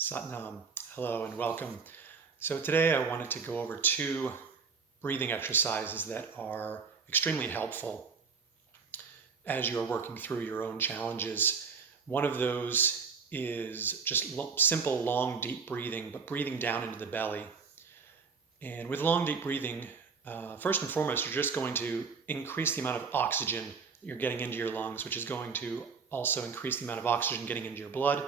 Satnam, hello and welcome. So today I wanted to go over two breathing exercises that are extremely helpful as you are working through your own challenges. One of those is just simple, long, deep breathing, but breathing down into the belly. And with long, deep breathing, first and foremost, you're just going to increase the amount of oxygen you're getting into your lungs, which is going to also increase the amount of oxygen getting into your blood,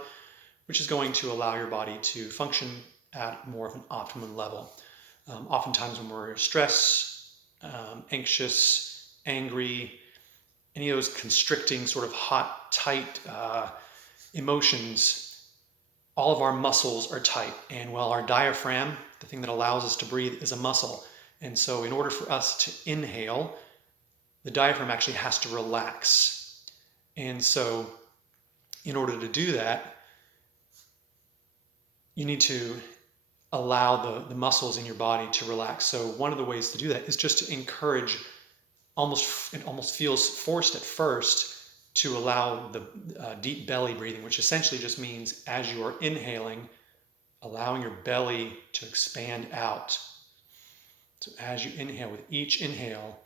which is going to allow your body to function at more of an optimum level. Oftentimes when we're stressed, anxious, angry, any of those constricting, sort of hot, tight emotions, all of our muscles are tight. And while our diaphragm, the thing that allows us to breathe, is a muscle. And so in order for us to inhale, the diaphragm actually has to relax. And so in order to do that, you need to allow the muscles in your body to relax. So one of the ways to do that is just to encourage, it almost feels forced at first, to allow the deep belly breathing, which essentially just means as you are inhaling, allowing your belly to expand out. So as you inhale, with each inhale,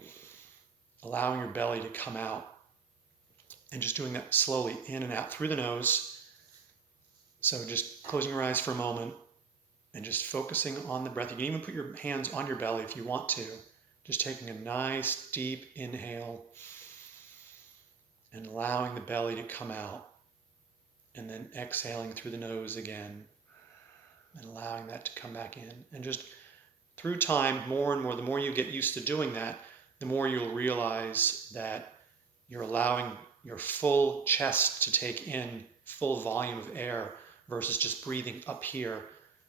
allowing your belly to come out and just doing that slowly in and out through the nose. So just closing your eyes for a moment and just focusing on the breath. You can even put your hands on your belly if you want to. Just taking a nice deep inhale and allowing the belly to come out, and then exhaling through the nose again and allowing that to come back in. And just through time, more and more, the more you get used to doing that, the more you'll realize that you're allowing your full chest to take in full volume of air versus just breathing up here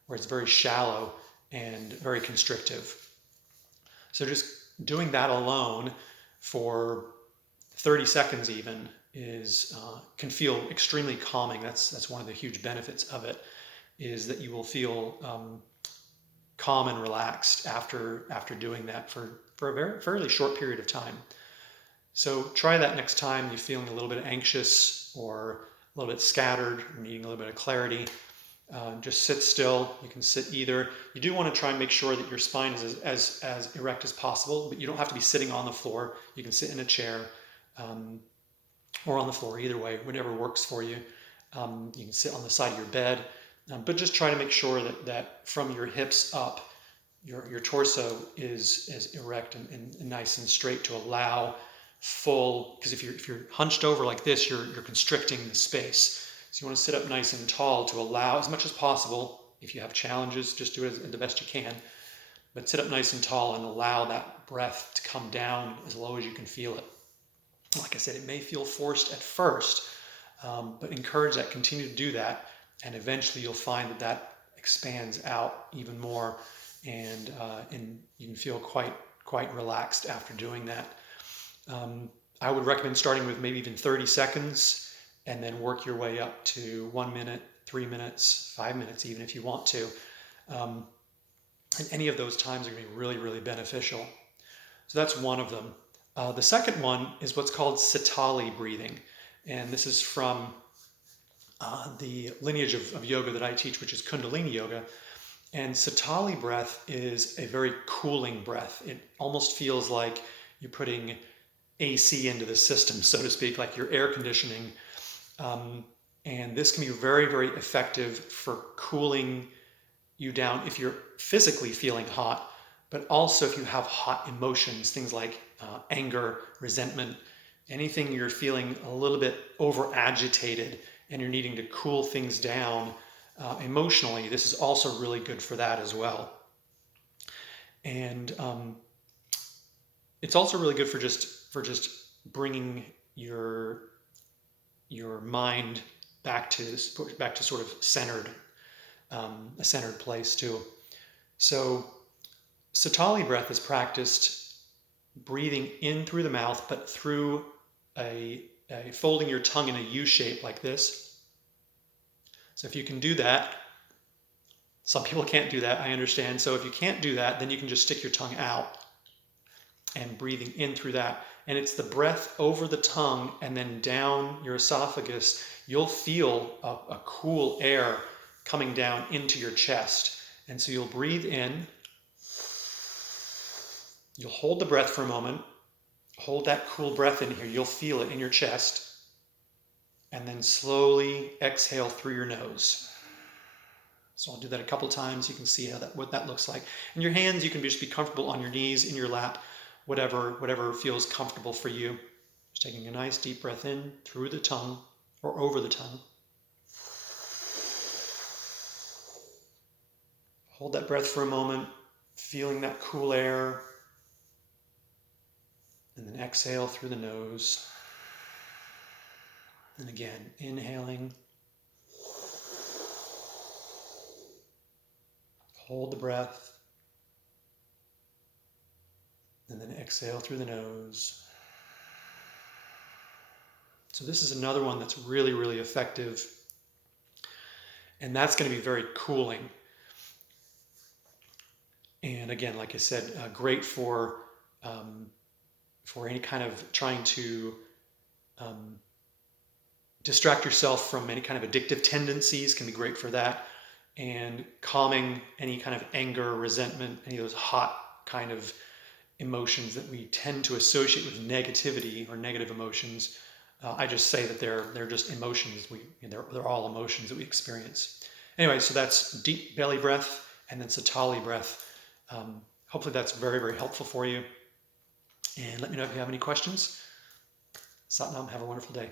where it's very shallow and very constrictive. So just doing that alone for 30 seconds even can feel extremely calming. That's one of the huge benefits of it, is that you will feel calm and relaxed after doing that for a fairly short period of time. So try that next time you're feeling a little bit anxious or a little bit scattered or needing a little bit of clarity. Just sit still. You can sit either. You do want to try and make sure that your spine is as erect as possible, but you don't have to be sitting on the floor. You can sit in a chair or on the floor, either way, whatever works for you. You can sit on the side of your bed, but just try to make sure that from your hips up, your torso is erect and nice and straight to allow full, because if you're hunched over like this, you're constricting the space. So you want to sit up nice and tall to allow as much as possible. If you have challenges, just do it the best you can. But sit up nice and tall and allow that breath to come down as low as you can feel it. Like I said, it may feel forced at first, but encourage that, continue to do that, and eventually you'll find that expands out even more, and you can feel quite relaxed after doing that. I would recommend starting with maybe even 30 seconds and then work your way up to 1 minute, 3 minutes, 5 minutes, even if you want to. And any of those times are going to be really, really beneficial. So that's one of them. The second one is what's called Sitali breathing. And this is from the lineage of yoga that I teach, which is Kundalini yoga. And Sitali breath is a very cooling breath. It almost feels like you're putting AC into the system, so to speak, like your air conditioning. And this can be very, very effective for cooling you down if you're physically feeling hot, but also if you have hot emotions, things like anger, resentment, anything you're feeling a little bit over agitated and you're needing to cool things down emotionally, this is also really good for that as well. And it's also really good for just bringing your mind back to sort of centered, a centered place too. So Sitali breath is practiced breathing in through the mouth, but through folding your tongue in a U shape like this. So if you can do that, some people can't do that, I understand. So if you can't do that, then you can just stick your tongue out and breathing in through that. And it's the breath over the tongue and then down your esophagus. You'll feel a cool air coming down into your chest. And so you'll breathe in, you'll hold the breath for a moment, hold that cool breath in here, you'll feel it in your chest, and then slowly exhale through your nose. So I'll do that a couple times. You can see what that looks like. In your hands, you can just be comfortable on your knees, in your lap, whatever feels comfortable for you. Just taking a nice deep breath in through the tongue or over the tongue. Hold that breath for a moment, feeling that cool air. And then exhale through the nose. And again, inhaling. Hold the breath. And then exhale through the nose. So this is another one that's really, really effective. And that's going to be very cooling. And again, like I said, great for any kind of trying to distract yourself from any kind of addictive tendencies, can be great for that. And calming any kind of anger, resentment, any of those hot kind of emotions that we tend to associate with negativity or negative emotions. I just say that they're just emotions. They're all emotions that we experience. Anyway, so that's deep belly breath and then Sitali breath. Hopefully that's very, very helpful for you. And let me know if you have any questions. Satnam, have a wonderful day.